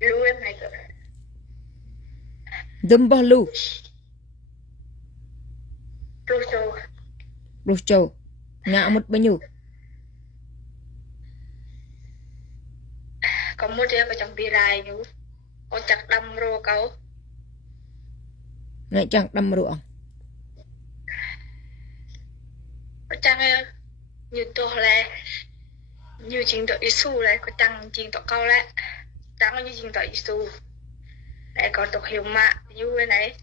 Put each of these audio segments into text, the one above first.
Lưu em này cơ. Đâm bò lưu. Lưu châu. Lưu châu. Ngạ một bao nhiêu. Có một đứa có trong bì rai nhú. Có chắc đâm rô cấu. Ngạ chẳng đâm ruộng. Có chắc như tôi là như trình độ Isu lại có chẳng trình độ cao lại. Chẳng như trình độ Isu. Lại có tục hiểu mạ như bên này.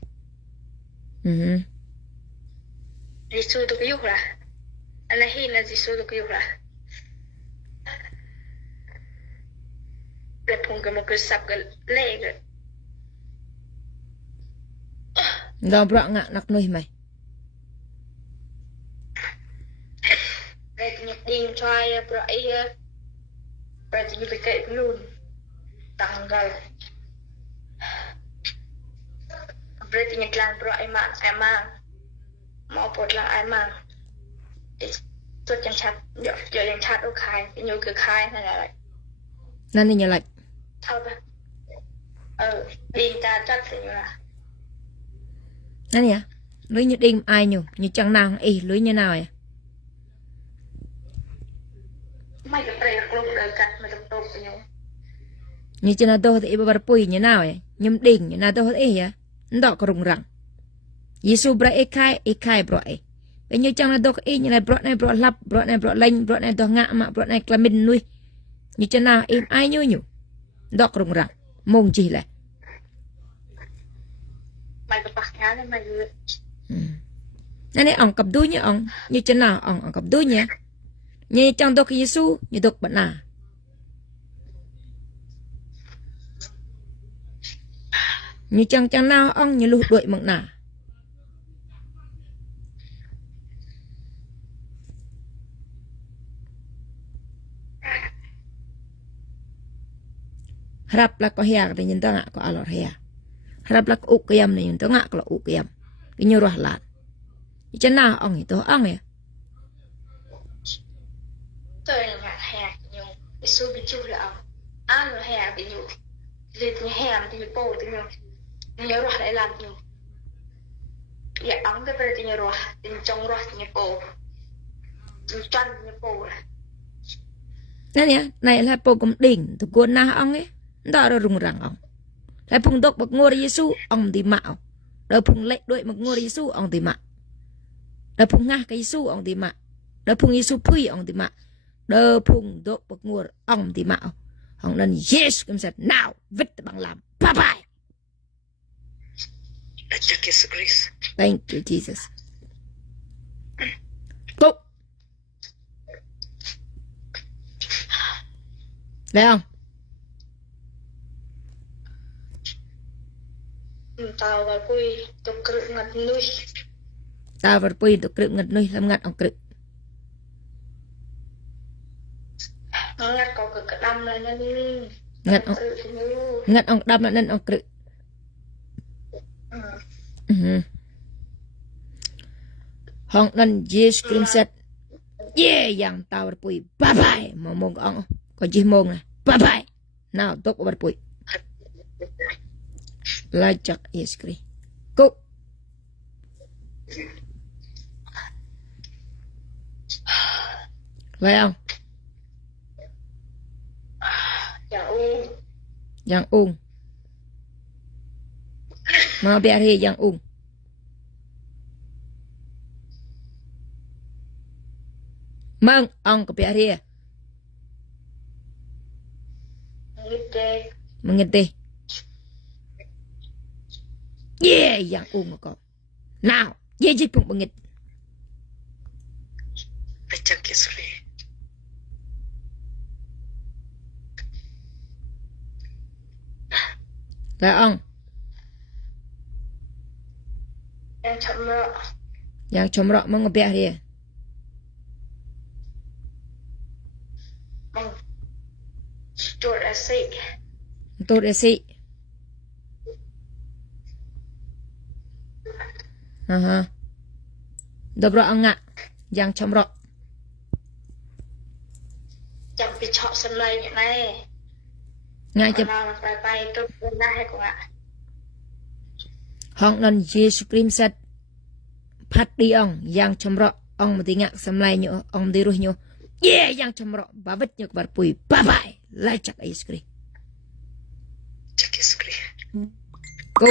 Isu tôi cái dục là. Anh là hi là Isu tôi cái dục là. Lại phùng cái một cái sắp cái lệ cái. Đó bọ ngạ nặc nuôi mày. Lại nhập điên cho ai bọ ấy. Rồi thì như bị kệ luôn. Tăng gần. Rồi thì nhập lan bọ ấy mạng ai mang. Mọ bột là ai mang. Tôi chẳng chặt. Giờ chẳng chặt đâu khai. Nhiều cái khai này là lại. Nên như lại. Thôi bà. Điên ta chắc thì như là. Nên nhá. Lưới như đinh ai nhủ. Như chẳng nào ý lưới như nào vậy. Mày cái bầy lúc đời cắt mày tục với nhau. Như chân là tôi thì bà bùi như nào vậy. Nhưng đinh như nào tôi ý vậy. Đó có rung răng. Giêsu bra e khai bro e. Bây như chẳng là tôi ý như là bro này bro lắp. Bro này bro lệnh. Bro này tôi ngạ mà bro này là mình nuôi. Như chân nào im ai nhủ nhủ. Đó có rung răng. Mông chỉ là. Mày cái bạc nhá nên mày gửi. Nên này ông cặp đuôi nhá ông. Như chân nào ông cặp đuôi nhá. Như trong tôi cái Giêsu như tôi bạn nào. Như chẳng nào ông như lụt đuổi mộng nào. Harap lah ko hiya kata nyenta ngak ko alor hiya. Harap lah ko ukiyam na nyenta ngak ko ukiyam. Kinyuruh lan. Icha na ong ito ong ya. Tôi là ngạc hè nhiều. Cái số bị chú là ông. Ăn là hè bị nhiều. Liệt như hèm thì như bồ thì nhiều. Nhớ rồi lại làm nhiều. Dạ ống cái về thì như rồi. Thì trong rồi thì như bồ. Như chân như bồ. Nên ya, này là po kum ding tu ko na ong e. Đó là rung rang ong. Lại phung đốc bậc ngô Giêsu ong thì mạo. Đó phung lệ đuổi bậc ngô Giêsu ong thì mạo. Đó phung nga cái Giêsu ong thì mạo. Đó phung Giêsu phui ong thì mạo. Đó phung đốc bậc ngô ong thì mạo. Ong nên yes cũng sẽ nào vứt bằng làm. Bye bye. Thank you Jesus. Go. Đấy không? Tao vào quỳ tục cự ngặt nuôi. Tao vào quỳ tục cự ngặt nuôi làm ngặt ông cự. Ngặt có cực đâm là nên ngặt ông đâm là nên ông cự. Hong nên Jesus Christ said, yeah, yang tao vào quỳ. Bye bye. Mà mong ông có gì mong này. Bye bye. Nào tốt vào quỳ. Lajak Jesus Christ. Go. Phải không? Yang ung. Mà biar hi yang ung. Mang ông có biar hi. Mengete. Yeah, yang ung ko. Now, ye ji pung bengit. Lajak Jesus Christ. Là ông. Yang chậm rọ. Yang chậm rọ mang biar hi. Tôi đã xị. Tôi đã xị. Dobro ang nga. Yang chậm rọ. Chẳng bị chọ sân lây như này. ngay chụp nào là phải tôi ra hay cũng ạ hong nan Jesus Christ set phát đi ông yang chăm rõ ông mà đi ngạc xâm lai nhở ông đi rồi nhở yeah yang chăm rõ bà vứt nhở bà bùi bye bye lại chắc Jesus Christ chắc Jesus Christ go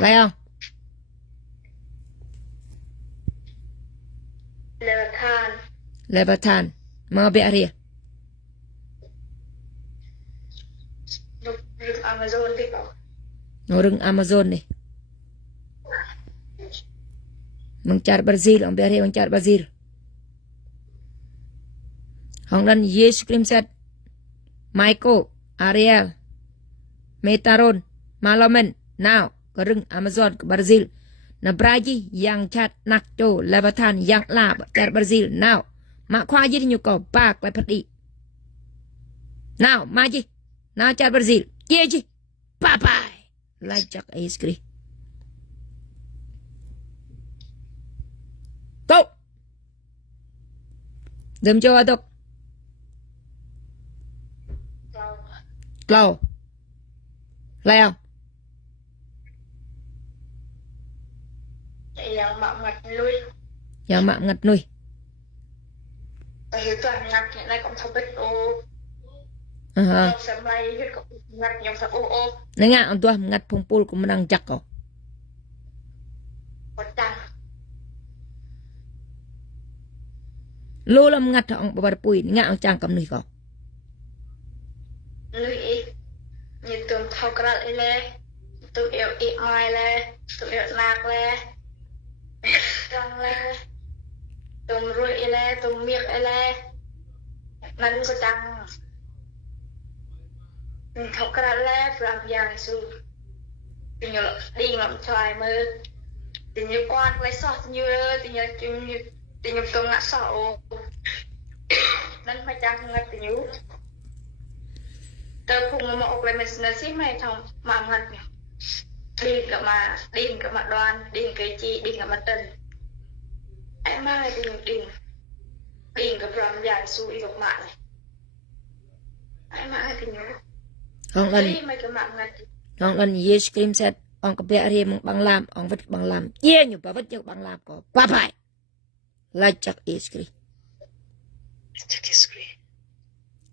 lại không Leviathan mga biarya rừng Amazon đi bảo nó rừng Amazon này mong char Brazil ông biarya mong char Brazil hong dan Jesus Christ set Michael Ariel Metaron Malamen now ke rừng Amazon ke Brazil na Brazil yang chat nak cho Leviathan yang la char Brazil now mak khoa gì thì nhu cầu bạc lại phát đi nào mà gì nào char Brazil kia gì bye bye lại chắc ấy screen go dùm cho tôi lâu lại không yang mạng ngặt lui yang mạng ngặt nuôi tại toàn ngặt hiện nay cũng không biết ô sớm nay hết cũng ngặt nhom thật ô nè ngạ ông tua ngặt phong pol cũng đang chắc cổ có tăng lô làm ngặt ông bà bùi ngạ ông chàng cầm nuôi cổ lui như tụi thâu cái lẽ tụi yêu ít mai lẽ tụi yêu nạc lẽ răng lẽ tụi ruồi lẽ tụi miệng lẽนั่นก็จังเขากระแลฟรามยางสูติงดิ่งลำชายมือติงกวาดไว้สอดติงติงตรงนั้นสอนั่นมาจังเงินติงแต่พุ่งมาออกเลยมันนั่นสิไม่ทำมาเงินเนี่ยดิ่งกับมาดอนดิ่งกับจีดิ่งกับมาเต้นไอ้มาดิ่งกับรามยางสูอีกมาเลยไอ้มาติงhong lần Jesus Christ set ông có bịa riêng bằng làm ông vứt bằng làm yeah nhiều bà vứt nhiều bằng làm có bye bye lại chắc Jesus Christ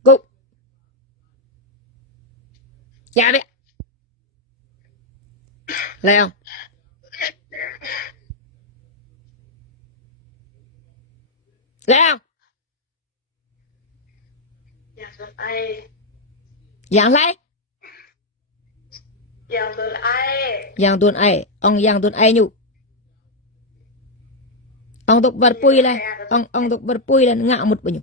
go dạ vậy lại không lại không dạng lại yang tuần ai ông yang tuần ai nhu ông tục berpui lah ông tục berpui lah ngạ một bao nhiêu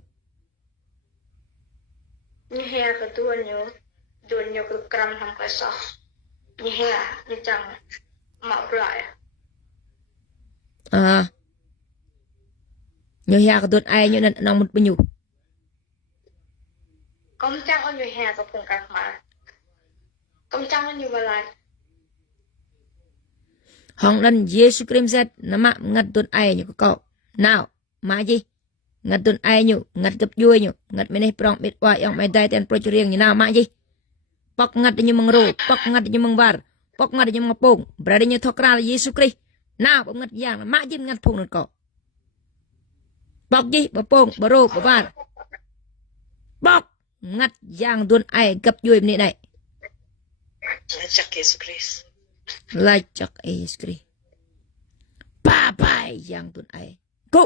Nihea ke duanya ke kram ham kesah. Nihea ni chang mau lại. nhiều nhà cái tuần ai như nằm một bao nhiêu Công chang ở nihea ke pung kak ma. Công chang ở như vậy hong dan Jesus Christ set nama ngat tuần ai như cậu nào mà gì ngặt tuần ai như ngặt gặp vui như ngặt mấy này prong biết qua yang mấy đại tiền pro riêng như nào mà gì bọc ngặt như măng rô bọc ngặt như măng var bọc ngặt như măng pong berada như thok ra Jesus Christ nào bọc ngặt yang mà gì ngặt pong nó bọc gì bọc pong bọc rô bọc var bọc ngặt yang tuần ai gặp vui này này chắc Jesus Christ lại chắc Jesus Christ bye bye yang tuần ai go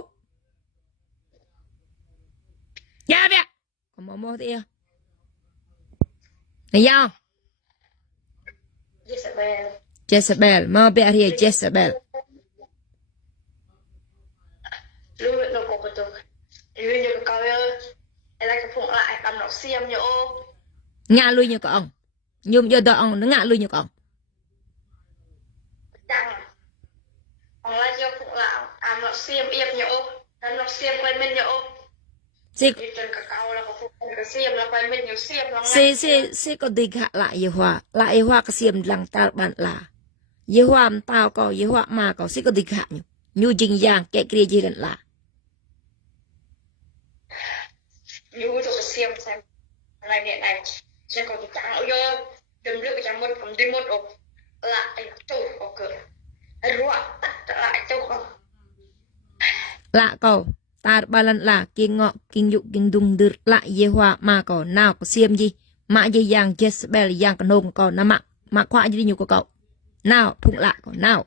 dạ vậy còn một tí này nhau Jezebel mau biar dia Jezebel lu nó có cái tục lu như cái câu là cái phụng lại cầm nó xiêm như ô ngã lui như con nhưng giờ đó ông nó ngã lui như con chẳng ông lại cho phụng lại nó xiêm yếm như ô nó xiêm quên bên như ô si đi chân cả cao là có phụ cái xiêm là phải mình nhiều xiêm lắm si có đi gạ lại hoa cái xiêm lăng ta bạn là ye hoa tao có ye hoa mà có si có đi gạ nhu jing yang kẻ kia gì là nhiều cho cái xiêm xem này điện này xem còn cái trắng vô đừng được cái trắng một cầm đi một ổ lại châu có cửa ruộng tắt lại châu có lạ cầu ta ba lần là kinh ngọ kinh dụ kinh đùng được lại ye hoa mà có nào có xiêm gì mà ye yang Jezebel yang cái nông có nằm mà khoa gì nhiều của cậu nào phụng lạ có nào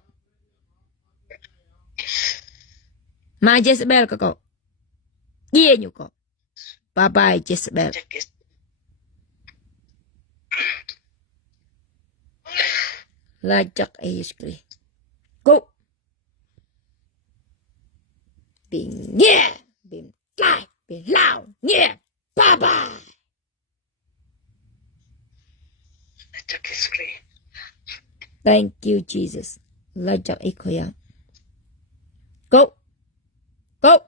mà Jezebel của cậu ye nhiều cậu bye bye Jezebel là chắc ấy go bị nhẹ bị lại bị lao nhẹ bye bye thank you Jesus là chắc ấy khỏe go go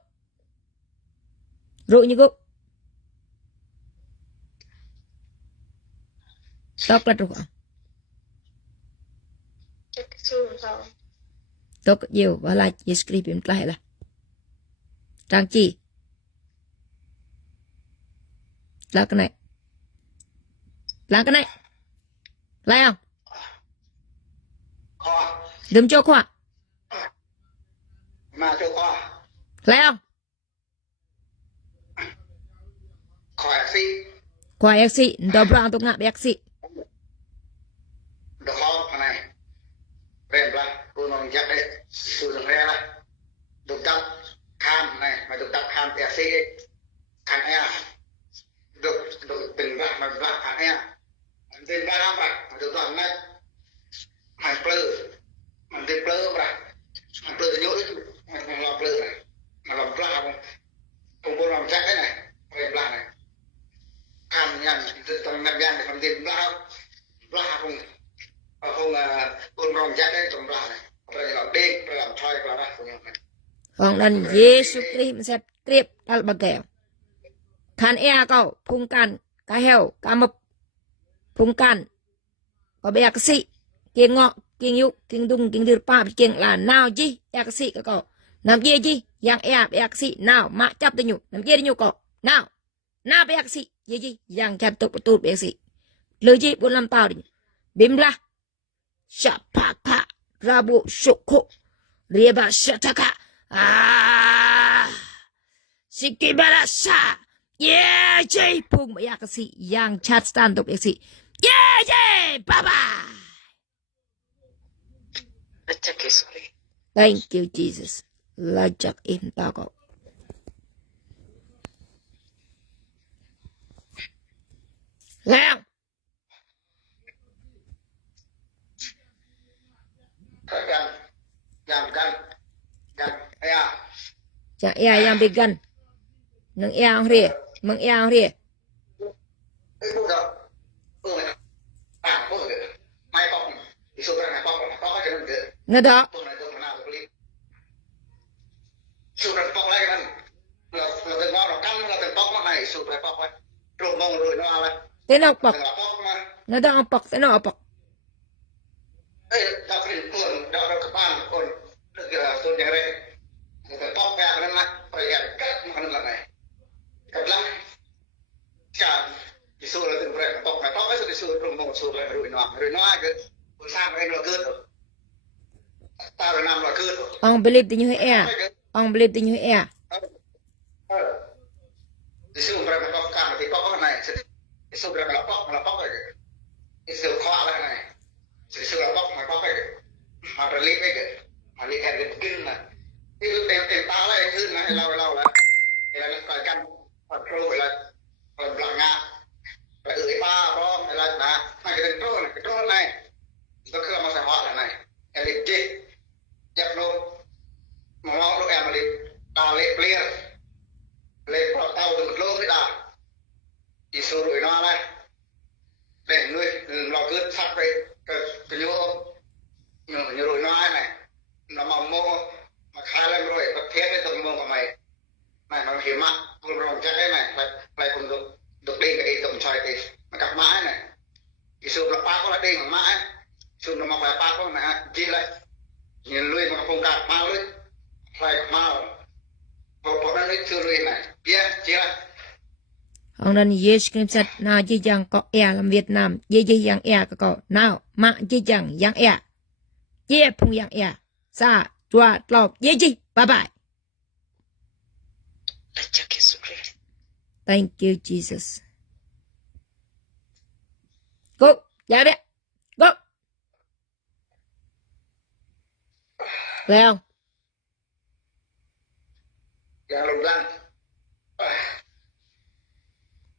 rồi như go tóc là được không tóc nhiều và là chỉ script em lại là trang chỉ là cái này lại không đừng cho khoa mà cho khoa lại không khoa exi đâu brown tôi ngã exi được không này về là tôi nói chắc đấy tôi được nghe là được tập tham này mà được tập tham exi tham e được từng bạn mà bạn tham e tên ba năm bạn mà được toàn này hàng plơ mà tên plơ mà hàng plơ nhớ đấy mà làm plơ này mà làm plơ không có làm chắc đấy này về plơ này tham nhận tầm nhập gian để làm tiền plơ không là con rồng chắc đấy trong plơ này rồi làm đen rồi làm thoi plơ đó không nhận này còn đàn Giêsu Christ sẽ tiếp al bagel khan e cậu phung can cá heo cá mập phung can có bé cái sĩ kiêng ngọ kiêng yu kiêng đung kiêng đưa pa kiêng là nào chi e cái sĩ cậu làm kia chi yang e bé cái sĩ nào mà chấp tới nhục làm kia đi nhục cậu nào nào bé cái sĩ gì yang chấp tụt bé cái sĩ lời chi bốn năm tao đi bim la shapaka rabu shoko riba shataka Sikibarasa yeah jay phung mà cái sĩ yang chat stand up cái sĩ yeah bye bye thank you Jesus là chắc em tao có nào chả e yang bị gần nâng e ông rìa mừng e ông rìa nó đó thế nào bọc nó đang bọc thế nào bọc ông believe tin như air ông believe tin như air để nuôi lò cướp sắp về ba con nè chỉ lại nhìn lưới mà không cạp mau lưới phải mau bộ nó lưới chưa lưới này bia chỉ lại ông nên Yesu Christ nào chỉ chẳng có làm Việt Nam chỉ chẳng có nào mà chỉ chẳng chẳng chỉ phung chẳng sa chua lọc chỉ bye bye. Thank you Jesus. Go, dạ đấy, go. Leon. Yang lùng lăng.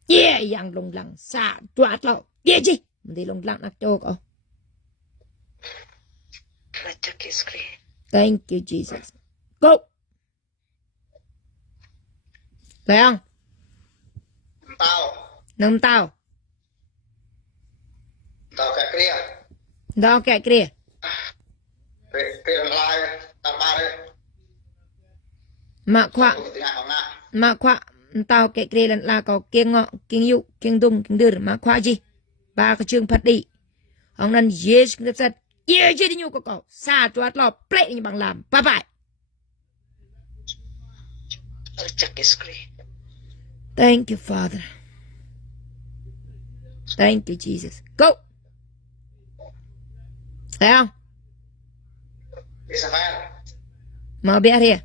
Yeah, yang lùng lăng, xa, choát lọ, yeah chi. Mình đi lùng lăng nạc chô cậu. Thank you Jesus. Go. Leon. Tao. Nâng tao. Tao cái kia. Đó kẻ kia. Cái lại tao ba đấy. Mà khoa tao kẻ kia là có kiêng ngọ, kiêng dụ, kiêng dung, kiêng đưa mà khoa gì. Ba cái chương phát đi. Ông nên yes cái thật. Yeah chứ đi nhu của cậu. Xa choát lọ, play như bằng làm. Bye bye. Thank you Father. Thank you Jesus. Go. Thấy không? Mau bé here.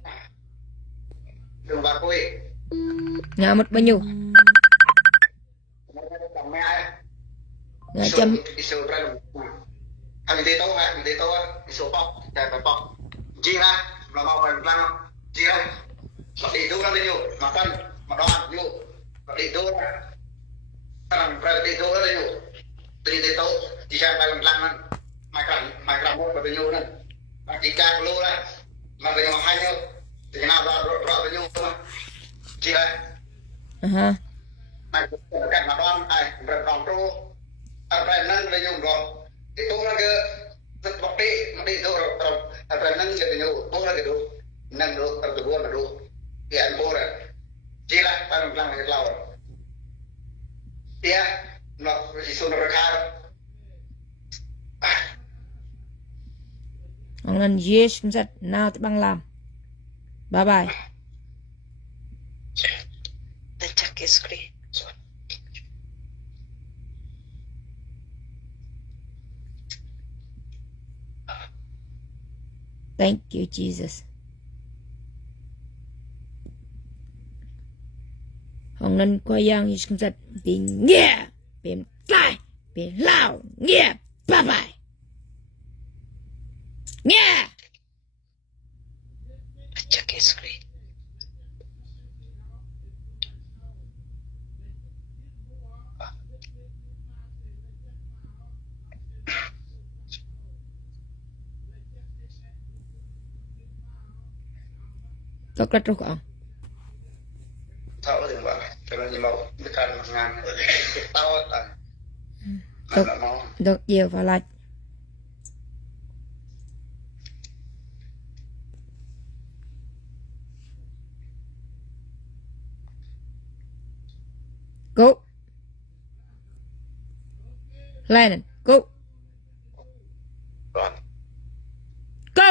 Đừng vào quê. Nhà một bao nhiêu? Nhà chăm. Anh đi đâu hả? Đi đâu á? Đi số bọc. Chạy phải bọc. Chị ra. Nó mau phải lăng. Chị ra. Mà đi đâu ra đi nhủ. Mà cân. Mà đoán nhủ. Mà đi đâu ra. Thằng phải đi đâu ra đi nhủ. Đi đâu. Chị ra phải lăng. Mày làm một cái nhủ này. Mà chị càng lô ra. Mà cái nhủ hay nhủ. Thì nào rõ cái nhủ mà. Chị đây. Mày cảnh mà đoán. Ai. Rồi vòng trô. Phải nâng cái nhủ rồi. Itu lagi seperti itu apa nang gitu nyu bola gitu nang do terduga do ya bola jila pan lang ke lawan ya no si sono rekar ông nên yes cũng rất nào bằng làm. Bye bye. Thank you Jesus. Ông nên qua yang Yesus Christ bị nghe, bị tai, bị lao, nghe, bye bye. Nghe. Có cất rồi không? Tao thì bảo cho nó mau cái căn ngàn tao là Được nhiều và lạch. Go. Lennon, go. Go.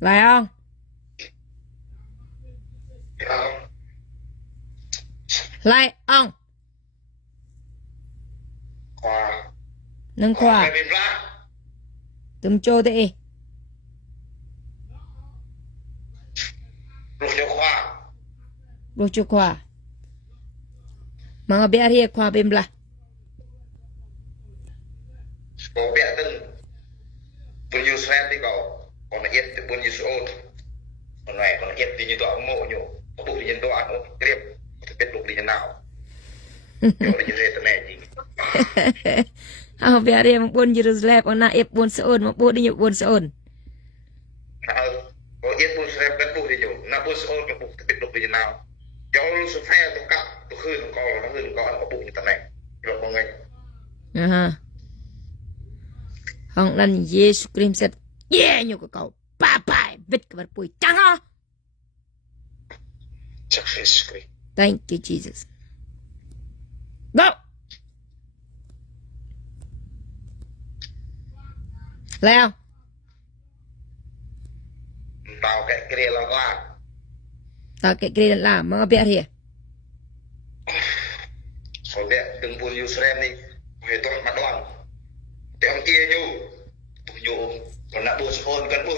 Lại không? Lại không? Nâng khoa. Tùm chô thế. Đồ cho khoa. Mga biar hiya khoa bim bla. Bộ bịa từng tôi nhiều xem đi cậu còn là yết thì buồn như số còn này còn là yết thì như tọa mộ nhổ có bộ thì nhân tọa nó tiếp thì biết bộ thì nhân nào nhổ là như thế tụi này gì biar hiya buồn Jerusalem còn na yết buồn seon mà buồn đi nhổ buồn seon có yết buồn xem cái bộ thì nhổ na buồn seon cái bộ thì biết bộ thì nhân nào do lu số phe tôi cắt tôi khơi nó có bộ như tụi này rồi mọi người Ông nên Yesu Christ yeah nhiều của cậu bye bye vít cái vật bụi chẳng ó. Chắc Yesus Christ. Thank you, Jesus. Go! Leo. Tao cái kia là qua. Tao cái kia là mga biar here. Hồi bé từng buồn Israel đi. Về toàn mặt đoàn. Thì ông kia nhu còn là buồn hôn cần buồn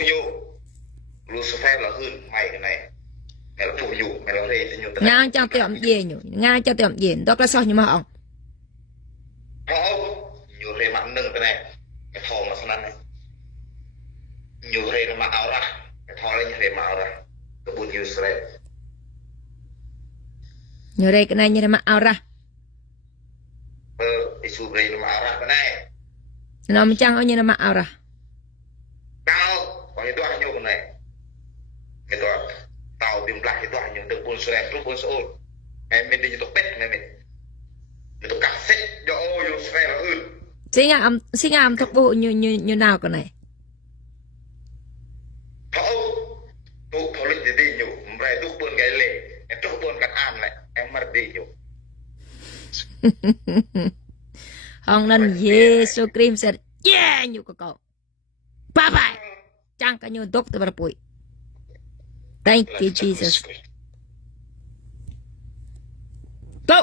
Lucifer là hơn mày cái này mày là buồn mày là rê thì nhu Nga cho tiệm gì nhủ. Nga cho tiệm gì. Đó là sao nhưng mà ông. không nhu rê mặt nâng cái này cái thò mà sao này nhu rê nó mặc áo ra cái thò lên rê mặc áo ra cái buồn Israel Nhớ đây cái này như thế mà ao ra. cái su rê nó mặc áo ra cái này Nó mình chăng như thế mà ao ra. cao có những đoạn nhu này cái đoạn tàu tìm lại cái đoạn những được buồn Israel lúc buồn Seoul mình đi cho tết này mình tôi cắt xích cho Israel là hơn Xin ngàm thuộc bộ như nào cái này. Thổ lịch thì đi nhủ Mày tụ buồn cái lệ Em tụ buồn cắt ăn lại Em mất đi nhủ Hồng nên Yesu Christ sẽ yeah nhủ của cậu. Bye bye. Chẳng cả như tốt từ bà bụi. Thank you, Jesus. Go!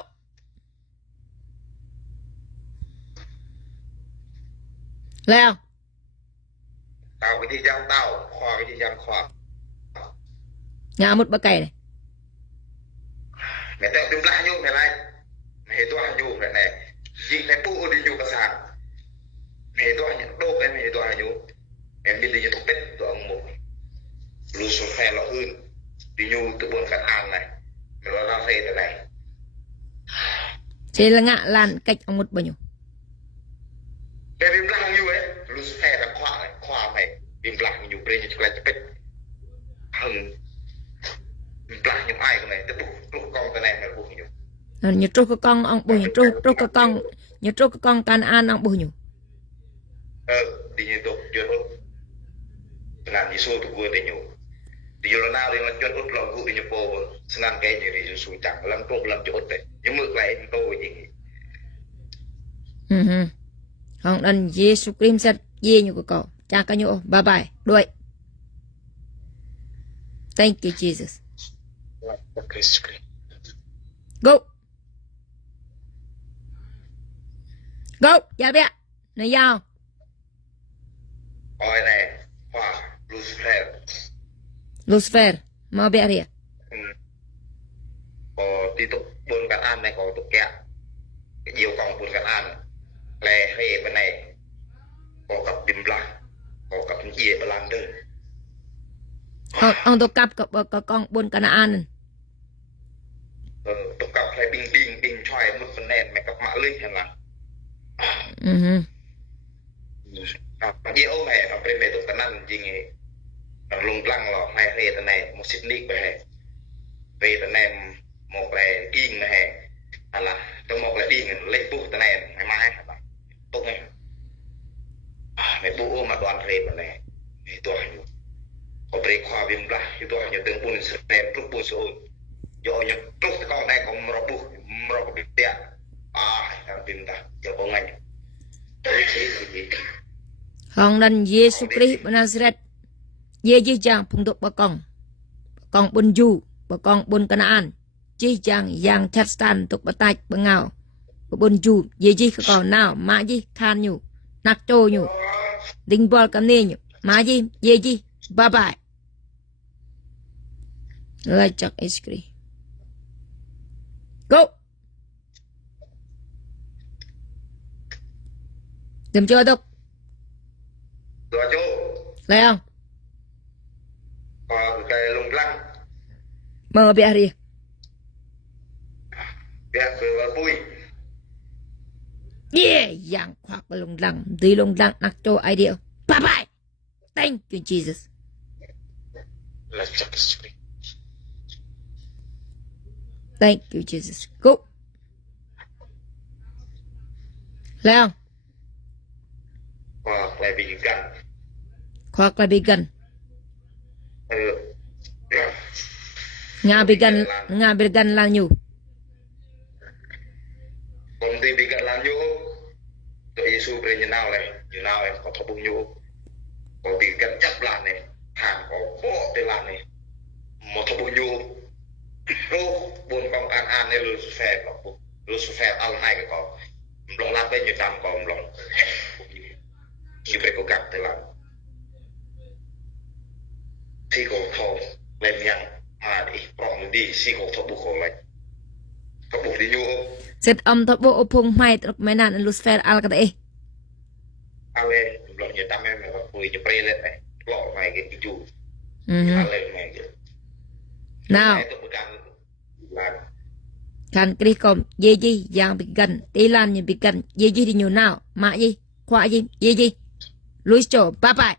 Leo. Tao cái gì giang tao Khoa cái gì giang khoa Ngã một bậc cây này. Mày tao tìm lại nhủ mày này Mày tỏa nhủ mày này Dì này phụ đi nhủ cả sáng Mày tỏa nhủ đô cái mày tỏa nhủ Em biết đi nhủ tốc tết tụi ông một Lucifer là hơn Đi nhủ tự buồn cắt ăn này Mày lo ra rê thế này Thế là ngã lan cách ông một bao nhiêu. Mày tìm lại nhủ ấy Lucifer là khoa mày tìm lại nhủ bên như là cái hừng lại những ai này tiếp tục con cái này là buồn nhiều Như trô cái con ông bùi. Như trô cái con can an ông bùi nhủ. đi như tục chưa tốt làm gì xua tụi vừa để nhủ đi vô nào đi mà cho tốt lòng vụ đi nhập bộ sang cái gì thì xui chẳng làm tốt làm chỗ đấy nhưng ngược lại tôi gì Hồng nên Yesu Christ sẽ dê nhủ của cậu. Chà cả nhủ. Bye bye. Đuổi. Thank you, Jesus. Go. Go. Dạ bịa. Này giao. ôi này hoa Lucifer Lucifer. Mau bịa rìa. có tí tục buôn cắt ăn này có tục kẹt cái nhiều con buôn cắt ăn lè hề bên này có cặp bìm lạc có cặp dìa bà làm đơn Ông tôi cặp có con buôn cả an. tục cặp lại bình choài một phần nền mẹ cặp mã linh hẳn là mà đi ô này nó bên về tục cắt ăn gì nghề nó lung lăng lọ này hề tần này một xịt nít về tần này một là kiên này là trong một là đi lấy bụng tần này ngày mai hả tốt này mày bụng mà đoàn rề mà này mày toàn có bê khoa viêm lạc thì tôi nhận từng buồn sự đẹp lúc buồn sự do những lúc con này còn mơ bị đẹp làm viêm ta cho con anh Hồng nên Yesu Christ của Nazareth. Ye chi chàng phung tục bà con buôn du bà con buôn Canaan chi chàng yang chát stan tục bà tạch bà ngào bà buôn du ye chi còn nào mà chi khan nhủ nạc trô nhủ đinh bol cầm nê nhủ mà chi ye chi bye bye. Lại chắc iskri. Go. Đừng chưa tục. rồi chú Lấy không? còn cái lung lăng Mở bịa đi. đẹp vừa vui Yeah, yang khoác vào lùng lăng. Đi lùng lăng nạc trô ai điệu. Bye bye. Thank you, Jesus. là chắc Thank you, Jesus. Go. Lấy không? hoặc là vì gần Khoác là bị gần. ngabigan lang nyu còn đi bị gạt làm nhu tụi Giêsu về như nào này có thọ bung nhu có bị gạt chấp làm này hàng có bộ để làm này một thọ bung nhu ô buồn con an này Lucifer ao hai cái có lòng làm bên như tam còn lòng như vậy có gạt để làm thì có thọ lên nhang mà đi còn đi si có thọ bung khổ này thọ bung đi nhu set thọ bộ opung mai trục mai nan Lucifer al kata ale belum nyetam ya memang boleh nyeprelet lo mai gitu ju ale mai gitu nào itu bukan bulan kan kri kom ye ji yang bigan tilan như bigan ye ji đi nhiều nào mạ gì khoa gì ye ji Luis cho bye bye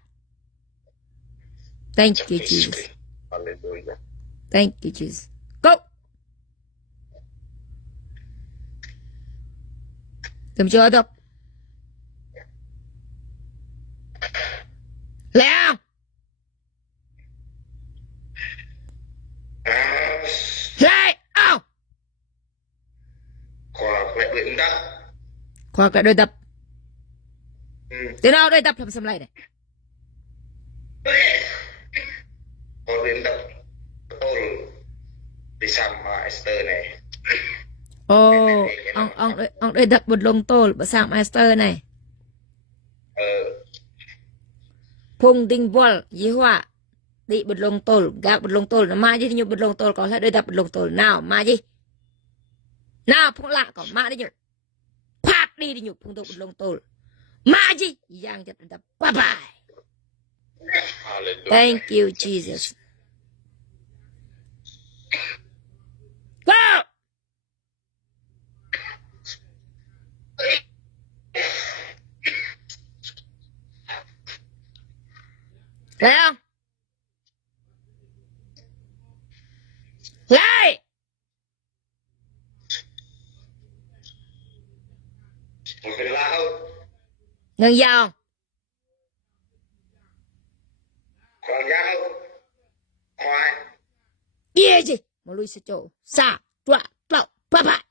thank you Jesus haleluya thank you Jesus go Cầm chưa đọc Leo Lại Ao khoa lại đuổi đắp Khoa lại đôi tập Thế nào đôi tập làm sao lại này khoa đuổi đắp tôi đi xăm Esther này ồ ông đôi tập một lông tôl bà sang master này Phùng tinh bol dĩ họa đi bật lông tôl gác bật lông tôl mà gì thì nhiều bật lông tôl có lại đôi tập bật lông tôl nào mà gì nào phùng lạ có mà đi nhục phát đi nhục phùng tôl bật lông tôl mà gì giang chặt đập bye bye thank you Jesus go thấy không lại một cái lá không ngừng vào còn giá không khoai yeah gì mà lui sẽ chỗ xa trọ trọ bye bye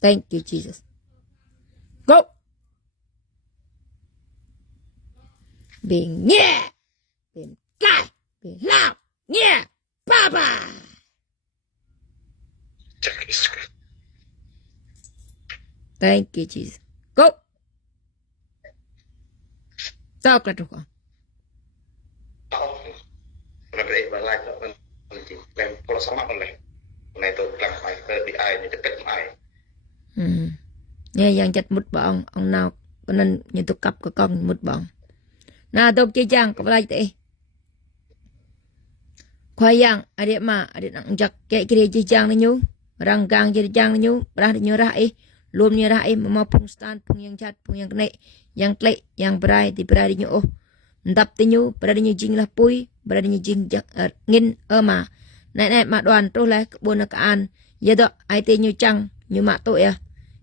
thank you Jesus go biển nhẹ biển cay biển lao nhẹ bye bye thank you Jesus go tao cả được không lebih banyak kan lem kalau sama oleh này tôi làm phải bị ai thì tất ai nghe yang chặt một bọn ông nào có nên như tôi cặp của con một bọn nào tôi chơi chàng có lại thế khoai yang adik ma adik nak jak kayak kira chơi chàng nyu rang gang chơi chàng nyu berada nyerah luôn nyerah mau pung stand pung yang chat pung yang kene yang klek yang berai di berada nyu oh ndap tinyu berada nyu jing lah pui berada nyu jing ngin mà này mà đoàn tôi lấy buôn cái an giờ đó ai tên như chăng như mà tôi à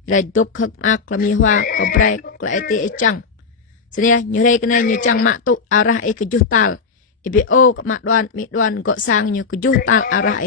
lại đốt khắc ác làm như hoa có break lại tên chăng xem như đây cái này như chăng mà tôi ara cái jutal ibo các mà đoàn mi đoàn gọi sang như cái jutal ara